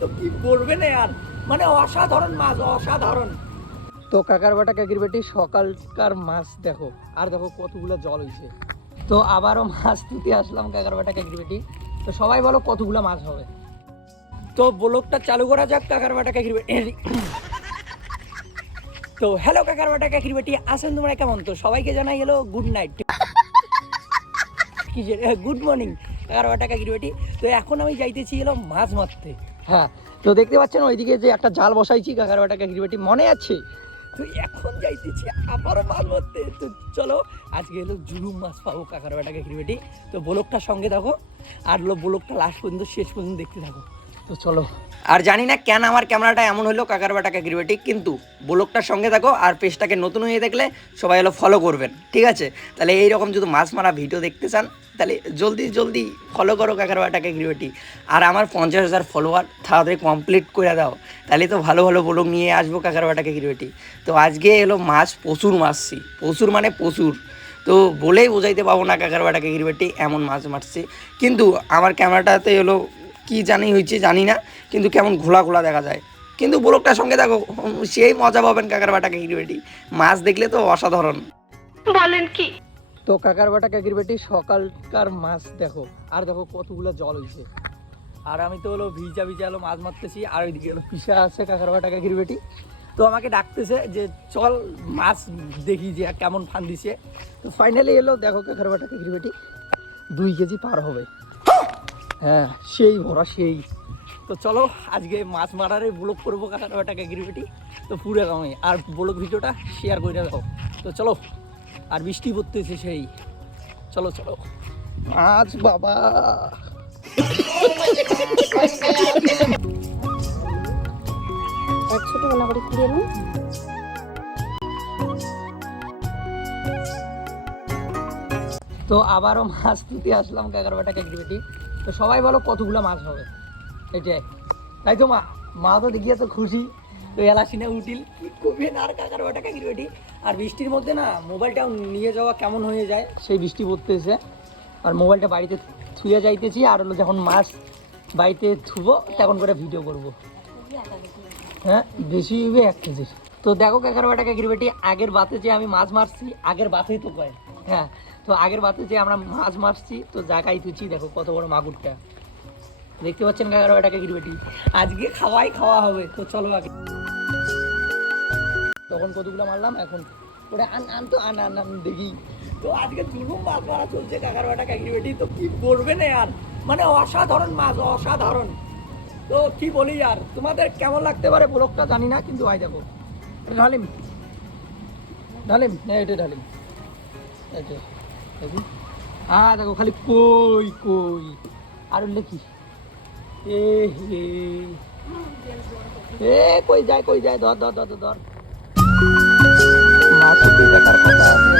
তো কি বলবে না আর, মানে অসাধারণ মাছ, অসাধারণ। তো কাকার বাটা কাকির বেটি সকালকার মাছ দেখো, আর দেখো কতগুলো জল হয়েছে। তো আবারও মাছ তুলতে আসলাম কাকার বাটা কাকির বেটি। তো সবাই বলো কতগুলো মাছ হবে। তো ব্লগটা চালু করা যাক কাকার বাটা কাকির বেটি। তো হ্যালো কাকার বাটা কাকির বেটি, আছেন তোমরা কেমন? তো সবাইকে জানাই হলো গুড নাইট, কি গুড মর্নিং কাকার বাটা কাকির বেটি। তো এখন আমি যাইতেছি হলো মাছ মারতে। হ্যাঁ, তো দেখতে পাচ্ছেন ওইদিকে যে একটা জাল বসাইছি কাকার বাটা কাকির বেটি, মনে আছে? তো এখন যাইতেছি আবারও মাছ মারতে। তো চলো আজকে হলো জুলুম মাছ পাবো কাকার বাটা কাকির বেটি। তো ব্লগটার সঙ্গে থাকো, আর হলো ব্লগটা লাস্ট পর্যন্ত শেষ পর্যন্ত দেখতে থাকো। তো চলো। আর জানি না কেন আমার ক্যামেরাটা এমন হলো কাকার বাটা কাকির বেটি, কিন্তু ব্লগটার সঙ্গে থাকো আর পেজটাকে নতুন হয়ে দেখলে সবাই হলো ফলো করবেন, ঠিক আছে? তাহলে এইরকম যদি মাছ মারা ভিডিও দেখতে চান তাহলে জলদি জলদি ফলো করো কাকার বাটা কাকির বেটি। আর আমার 50,000 ফলোয়ার তাড়াতাড়ি কমপ্লিট করে দাও, তাহলে তো ভালো ভালো ব্লগ নিয়ে আসবো কাকার বাটা কাকির বেটি। তো আজকে এলো মাছ প্রচুর মারছি, প্রচুর মানে প্রচুর। তো বলেই বোঝাইতে পাবো না কাকার বাটা কাকির বেটি, এমন মাছ মারছি। কিন্তু আমার ক্যামেরাটাতে এলো কি জানি হয়েছে জানি না, কিন্তু কেমন ঘোলা ঘোলা দেখা যায়। কিন্তু ব্লগটার সঙ্গে দেখো, সেই মজা পাবেন কাকার বাটা কাকির বেটি। মাছ দেখলে তো অসাধারণ। বলেন কি? তো কাকার বাটা কাকির বেটি সকালকার মাছ দেখো, আর দেখো কতগুলো জল হয়েছে। আর আমি তো হলো ভিজা ভিজা হলো মাছ মারতেছি, আর ওইদিকে হলো পিসা আছে কাকার বাটা কাকির বেটি। তো আমাকে ডাকতেছে যে চল মাছ দেখি যে কেমন ফান দিছে। তো ফাইনালি এলো দেখো কাকার বাটা কাকির বেটি 2 কেজি পার হবে। হ্যাঁ সেই ভরা সেই। তো চলো আজকে মাছ মারারে ব্লগ করবো কাকার বাটা কাকির বেটি। তো পুরো গামে আর ব্লগ ভিডিওটা শেয়ার করে দাও। তো চলো, আর বৃষ্টি পড়তেছে সেই। চলো চলো মাছ বাবা। ছোটবেলা করে ফিরে এলাম। তো আবারও মাছ তুলতে আসলাম কাকার বাটা কাকির বেটি। তো সবাই বলো কতগুলো মাছ হবে এটাই, তাই তো মা মা তো দেখিয়ে তো খুশি। তো এলাসিনে উঠিল কি করবেন আর কাকার বাটা কাকির বেটি। আর বৃষ্টির মধ্যে না মোবাইলটাও নিয়ে যাওয়া কেমন হয়ে যায়, সেই বৃষ্টি পড়তেছে। আর মোবাইলটা বাড়িতে থুয়ে যাইতেছি, আর হলো যখন মাছ বাড়িতে থুবো তখন করে ভিডিও করব। হ্যাঁ বেশি হবে 1 কেজি। তো দেখো কাকার বাটা কাকির বেটি, আগের বাতে যে আমি মাছ মারছি, আগের বাতেই তো কয়। হ্যাঁ, তো আগের বাতে যে আমরা মাছ মারছি, তো জায়গায় তুছি দেখো কত বড় মাগুরটা দেখতে পাচ্ছেন কাকার বাটা কাকির বেটি। আজকে খাওয়া হবে। তো চলো আগে তখন কতগুলো মারলাম, এখন ওটা আন দেখি। তো আজকে জুলুম মাছ মারা চলছে কাকার বাটা কাকির বেটি। তো কি বলবে না আর, মানে অসাধারণ মাছ, অসাধারণ। তো কি বলি আর, তোমাদের কেমন লাগতে পারে ব্লগটা জানি না, কিন্তু আই দেখো ঢালিম ঢালিম এটা ঢালিম এটা দেখি। হ্যাঁ দেখো খালি কই কই আর উঠলে কি এ হে এ কই যায় ধর ধর ধর ধর মাছ দেখার কথা আছে।